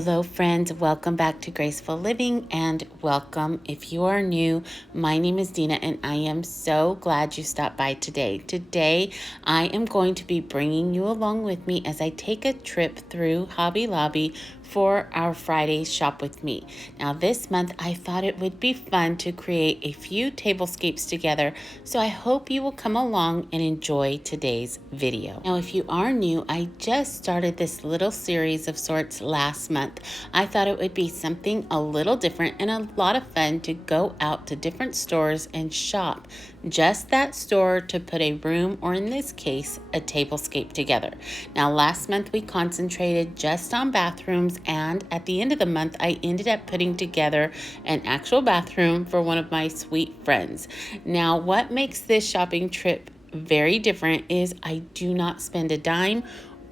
Hello friends, welcome back to Graceful Living and welcome if you are new. My name is Dina and I am so glad you stopped by today. Today I am going to be bringing you along with me as I take a trip through Hobby Lobby for our Friday Shop With Me. Now this month I thought it would be fun to create a few tablescapes together, so I hope you will come along and enjoy today's video. Now if you are new, I just started this little series of sorts last month. I thought it would be something a little different and a lot of fun to go out to different stores and shop just that store to put a room, or in this case, a tablescape together. Now last month we concentrated just on bathrooms, and at the end of the month I ended up putting together an actual bathroom for one of my sweet friends. Now what makes this shopping trip very different is I do not spend a dime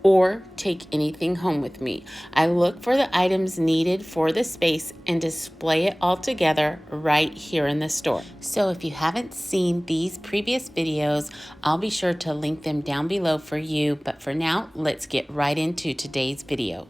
or take anything home with me. I look for the items needed for the space and display it all together right here in the store. So if you haven't seen these previous videos, I'll be sure to link them down below for you. But for now, let's get right into today's video.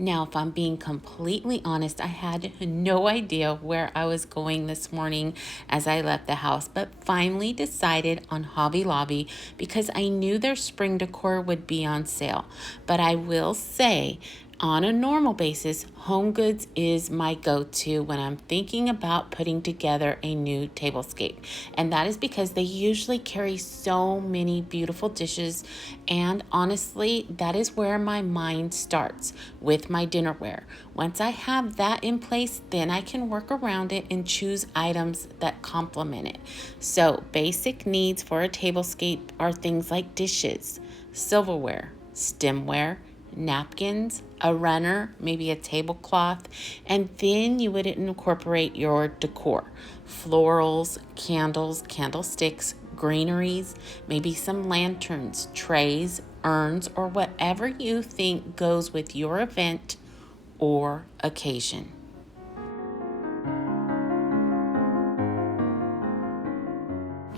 Now, if I'm being completely honest, I had no idea where I was going this morning as I left the house, but finally decided on Hobby Lobby because I knew their spring decor would be on sale. But I will say, on a normal basis, HomeGoods is my go-to when I'm thinking about putting together a new tablescape. And that is because they usually carry so many beautiful dishes. And honestly, that is where my mind starts with my dinnerware. Once I have that in place, then I can work around it and choose items that complement it. So basic needs for a tablescape are things like dishes, silverware, stemware, napkins, a runner, maybe a tablecloth, and then you would incorporate your decor, florals, candles, candlesticks, greeneries, maybe some lanterns, trays, urns, or whatever you think goes with your event or occasion.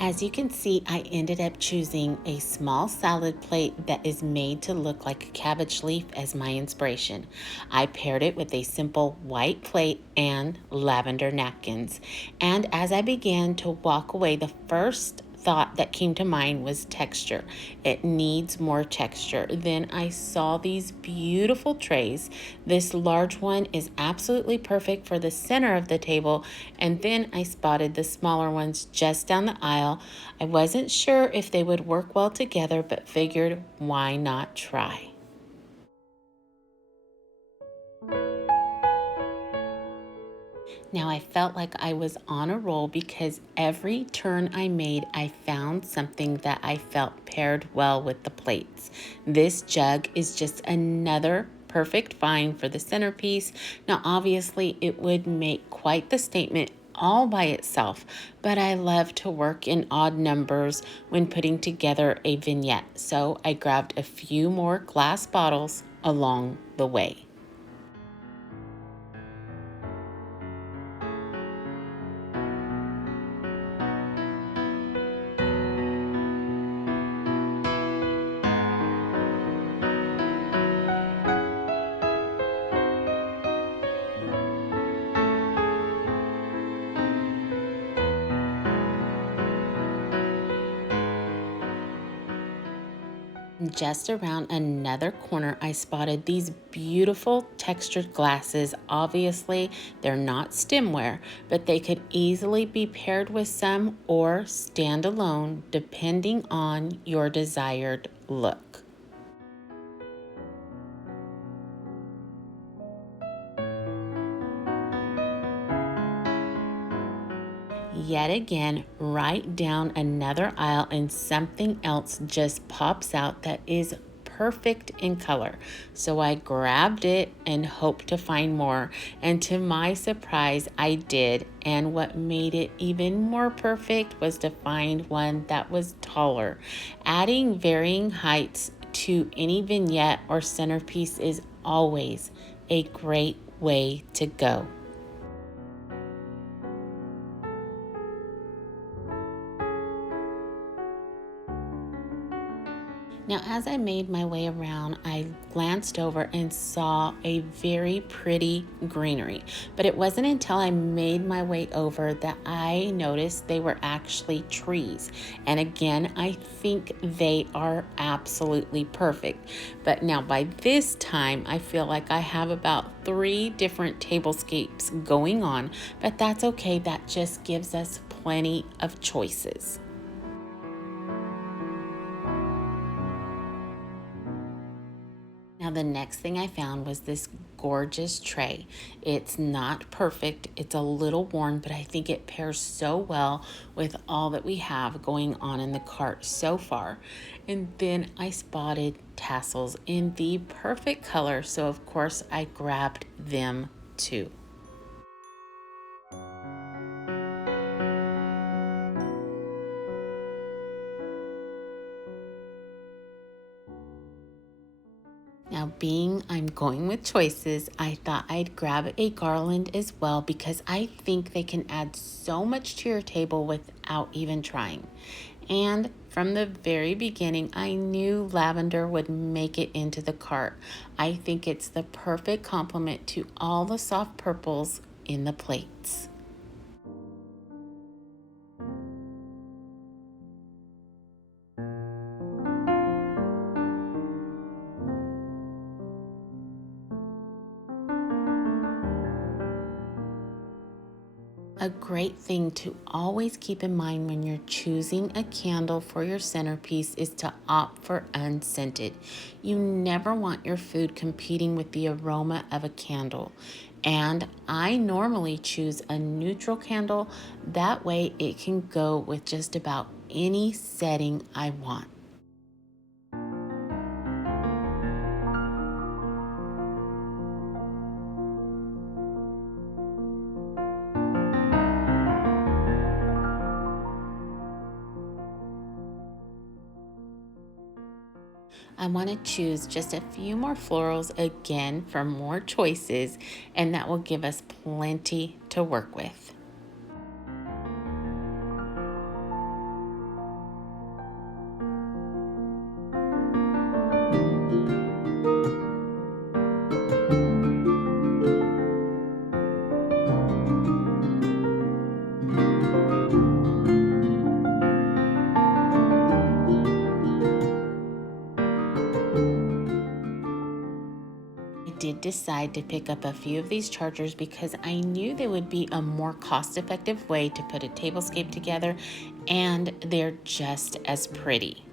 As you can see, I ended up choosing a small salad plate that is made to look like a cabbage leaf as my inspiration. I paired it with a simple white plate and lavender napkins. And as I began to walk away, the first thought that came to mind was texture. It needs more texture. Then I saw these beautiful trays. This large one is absolutely perfect for the center of the table, and then I spotted the smaller ones just down the aisle. I wasn't sure if they would work well together, but figured why not try. Now I felt like I was on a roll because every turn I made, I found something that I felt paired well with the plates. This jug is just another perfect find for the centerpiece. Now obviously it would make quite the statement all by itself, but I love to work in odd numbers when putting together a vignette. So I grabbed a few more glass bottles along the way. Just around another corner, I spotted these beautiful textured glasses. Obviously, they're not stemware, but they could easily be paired with some or stand alone depending on your desired look. Yet again, right down another aisle and something else just pops out that is perfect in color. So I grabbed it and hoped to find more. And to my surprise, I did. And what made it even more perfect was to find one that was taller. Adding varying heights to any vignette or centerpiece is always a great way to go. Now, as I made my way around, I glanced over and saw a very pretty greenery, but it wasn't until I made my way over that I noticed they were actually trees. And again, I think they are absolutely perfect. But now by this time, I feel like I have about 3 different tablescapes going on, but that's okay. That just gives us plenty of choices. Now, the next thing I found was this gorgeous tray. It's not perfect, it's a little worn, but I think it pairs so well with all that we have going on in the cart so far. And then I spotted tassels in the perfect color, so of course I grabbed them too. Now, being I'm going with choices, I thought I'd grab a garland as well because I think they can add so much to your table without even trying. And from the very beginning, I knew lavender would make it into the cart. I think it's the perfect complement to all the soft purples in the plates. A great thing to always keep in mind when you're choosing a candle for your centerpiece is to opt for unscented. You never want your food competing with the aroma of a candle. And I normally choose a neutral candle. That way it can go with just about any setting I want. I want to choose just a few more florals again for more choices, and that will give us plenty to work with. Did decide to pick up a few of these chargers because I knew they would be a more cost-effective way to put a tablescape together, and they're just as pretty.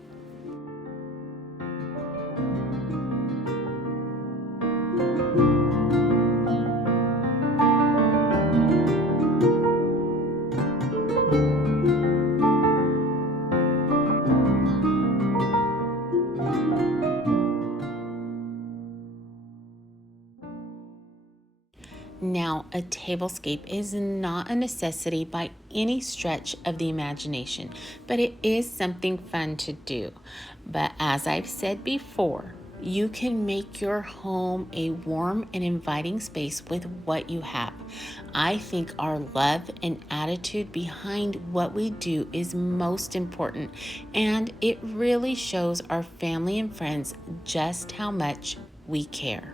Now, a tablescape is not a necessity by any stretch of the imagination, but it is something fun to do. But as I've said before, you can make your home a warm and inviting space with what you have. I think our love and attitude behind what we do is most important, and it really shows our family and friends just how much we care.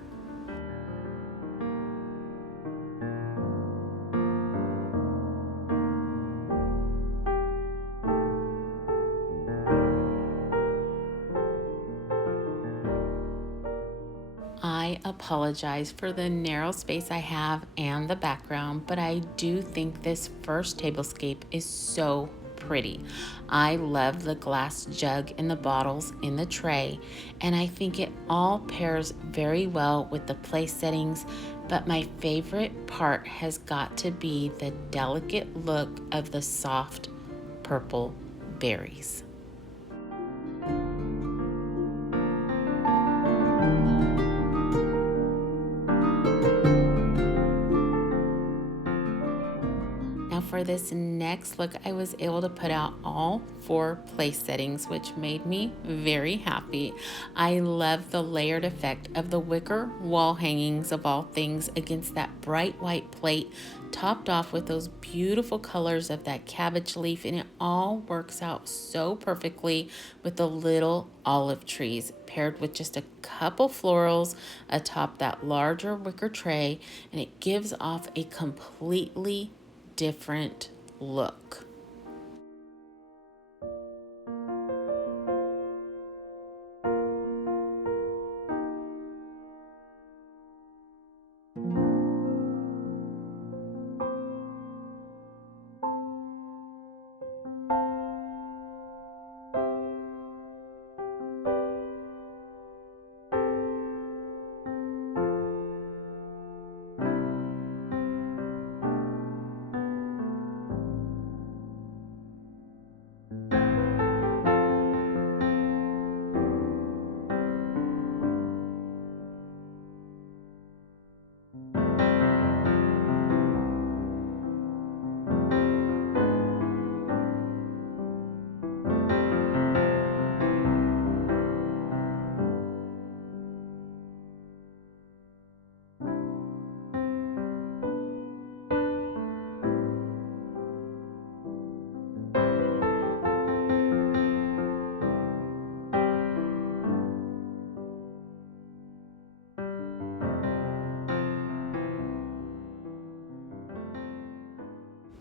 I apologize for the narrow space I have and the background, but I do think this first tablescape is so pretty. I love the glass jug and the bottles in the tray, and I think it all pairs very well with the place settings, but my favorite part has got to be the delicate look of the soft purple berries. Now for for this next look, I was able to put out all 4 place settings, which made me very happy. I love the layered effect of the wicker wall hangings of all things against that bright white plate, topped off with those beautiful colors of that cabbage leaf, and it all works out so perfectly with the little olive trees paired with just a couple florals atop that larger wicker tray, and it gives off a completely different look.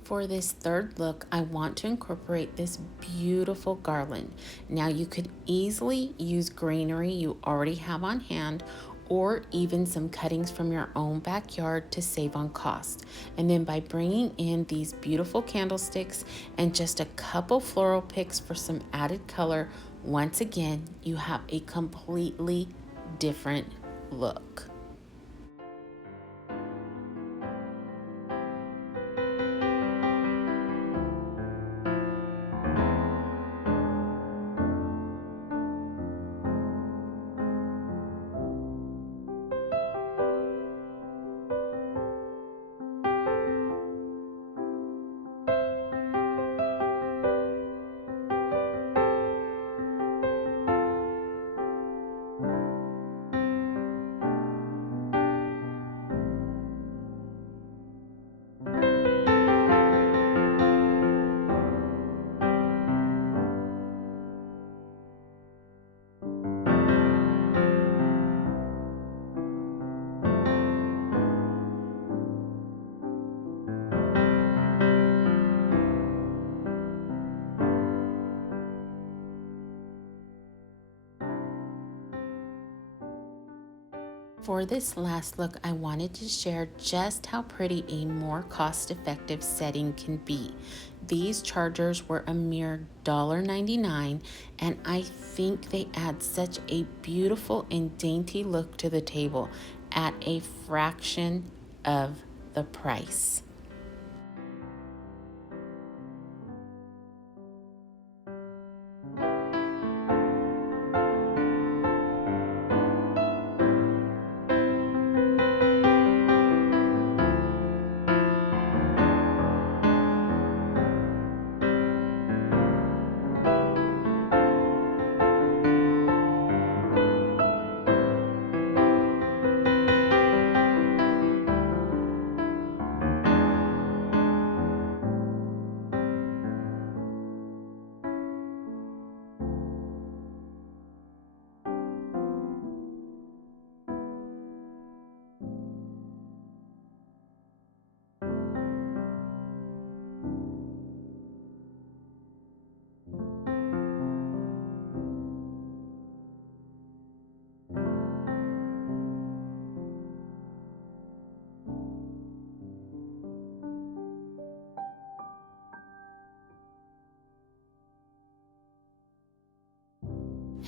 For this third look, I want to incorporate this beautiful garland. Now you could easily use greenery you already have on hand, or even some cuttings from your own backyard to save on cost. And then by bringing in these beautiful candlesticks and just a couple floral picks for some added color, once again, you have a completely different look. For this last look, I wanted to share just how pretty a more cost-effective setting can be. These chargers were a mere $1.99, and I think they add such a beautiful and dainty look to the table at a fraction of the price.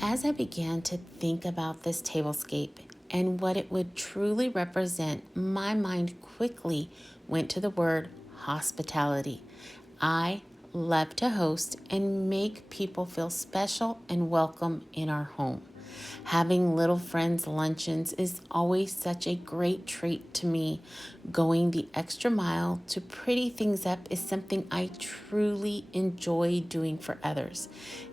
As I began to think about this tablescape and what it would truly represent, my mind quickly went to the word hospitality. I love to host and make people feel special and welcome in our home. Having little friends' luncheons is always such a great treat to me. Going the extra mile to pretty things up is something I truly enjoy doing for others.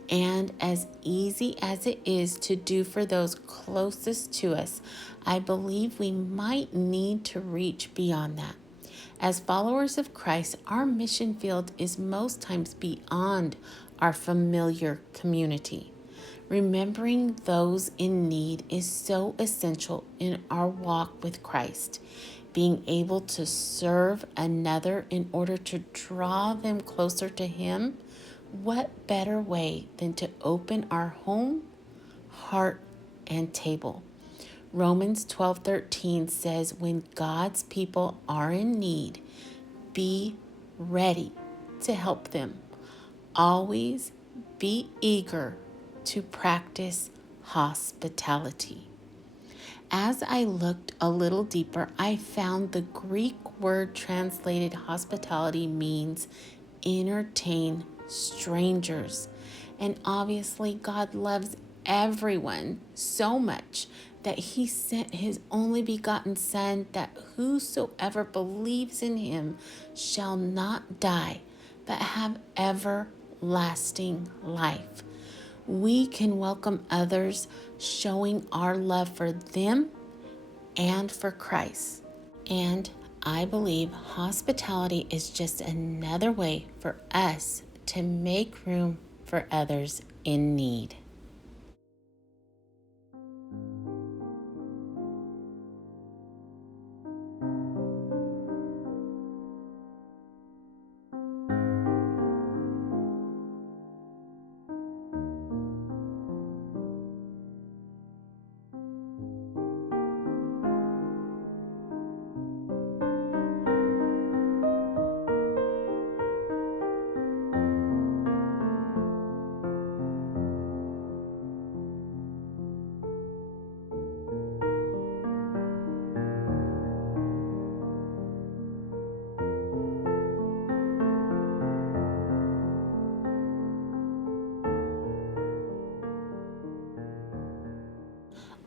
And as easy as it is to do for those closest to us, I believe we might need to reach beyond that. As followers of Christ, our mission field is most times beyond our familiar community. Remembering those in need is so essential in our walk with Christ. Being able to serve another in order to draw them closer to Him, what better way than to open our home, heart, and table? Romans 12:13 says, when God's people are in need, be ready to help them. Always be eager to practice hospitality. As I looked a little deeper, I found the Greek word translated hospitality means entertain strangers. And obviously, God loves everyone so much that He sent His only begotten Son, that whosoever believes in Him shall not die, but have everlasting life. We can welcome others, showing our love for them and for Christ. And I believe hospitality is just another way for us to make room for others in need.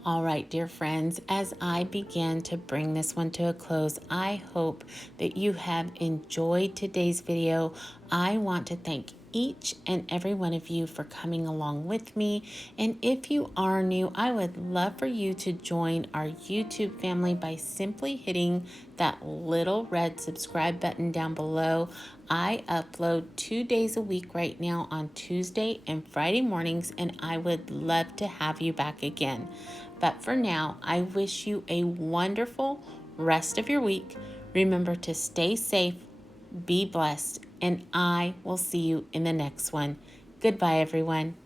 All right, dear friends, as I begin to bring this one to a close, I hope that you have enjoyed today's video. I want to thank each and every one of you for coming along with me. And if you are new, I would love for you to join our YouTube family by simply hitting that little red subscribe button down below. I upload 2 days a week right now on Tuesday and Friday mornings, and I would love to have you back again. But for now, I wish you a wonderful rest of your week. Remember to stay safe, be blessed, and I will see you in the next one. Goodbye, everyone.